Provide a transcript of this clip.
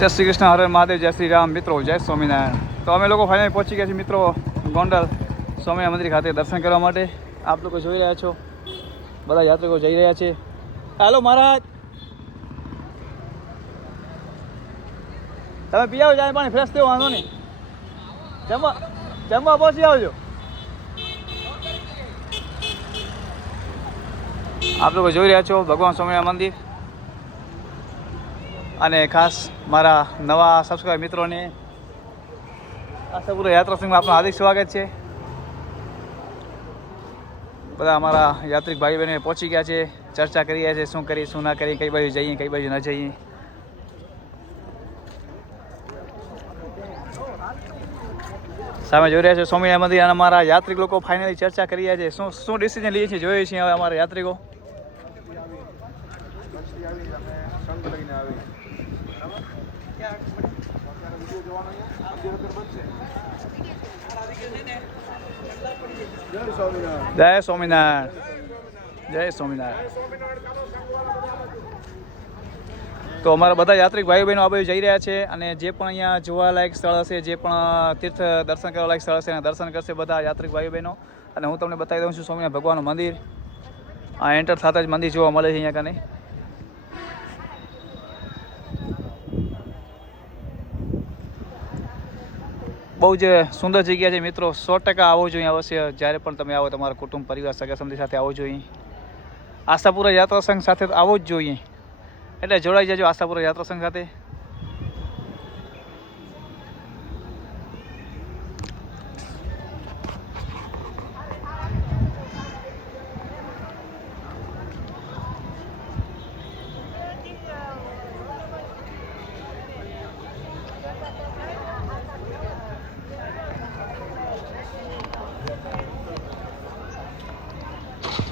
જય શ્રી કૃષ્ણ, હરે મહાદેવ, જય શ્રી રામ. મિત્રો જય સ્વામિનારાયણ. તો અમે લોકો ફાઇનલી પહોંચી ગયા છીએ મિત્રો ગોંડલ સ્વામિનારાયણ મંદિર ખાતે દર્શન કરવા માટે. આપ લોકો જોઈ રહ્યા છો બધા યાત્રિકો જઈ રહ્યા છે. હાલો મહારાજ, તમે પી આવો જાય પાણી ફ્રેશ થયો, વાંધો નહીં. જમવા પહોંચી આવજો. આપ લોકો જોઈ રહ્યા છો ભગવાન સ્વામિનારાયણ મંદિર. અને ખાસ મારા નવા સબસ્ક્રાઈબર મિત્રોને આશાપુરા યાત્રા સંઘમાં આપનું હાર્દિક સ્વાગત છે. બધા અમારા યાત્રિક ભાઈ બહેનો પહોંચી ગયા છે, ચર્ચા કરી રહ્યા છે શું કરીએ શું ના કરીએ, કઈ બાજુ જઈએ કઈ બાજુ ન જઈએ. સામે જોઈ રહ્યા છે સ્વામિનારાયણ મંદિર અને અમારા યાત્રિક લોકો ફાઇનલી ચર્ચા કરી રહ્યા છે શું ડિસિઝન લઈએ છીએ જોઈએ છીએ હવે અમારા યાત્રિકો. જય સ્વામિનારાયણ, જય સ્વામિનારાયણ. તો અમારા બધા યાત્રિક ભાઈઓ બહેનો આ બાજુ જઈ રહ્યા છે અને જે પણ અહીંયા જોવાલાયક સ્થળ હશે, જે પણ તીર્થ દર્શન કરવા લાયક સ્થળ હશે એના દર્શન કરશે બધા યાત્રિક ભાઈઓ બહેનો. અને હું તમને બતાવી દઉં છું સ્વામિનારાયણ ભગવાનનું મંદિર. આ એન્ટર થતાં જ મંદિર જોવા મળે છે અહીંયા કને. બહુ જ સુંદર જગ્યા છે મિત્રો. 100% આવવો જોઈએ અવશ્ય. જ્યારે પણ તમે આવો તમારા કુટુંબ પરિવાર સગા સંબંધી સાથે આવવો જોઈએ. આશાપુરા યાત્રા સંઘ સાથે આવવો જ જોઈએ. એટલે જોડાઈ જજો આશાપુરા યાત્રા સંઘ સાથે.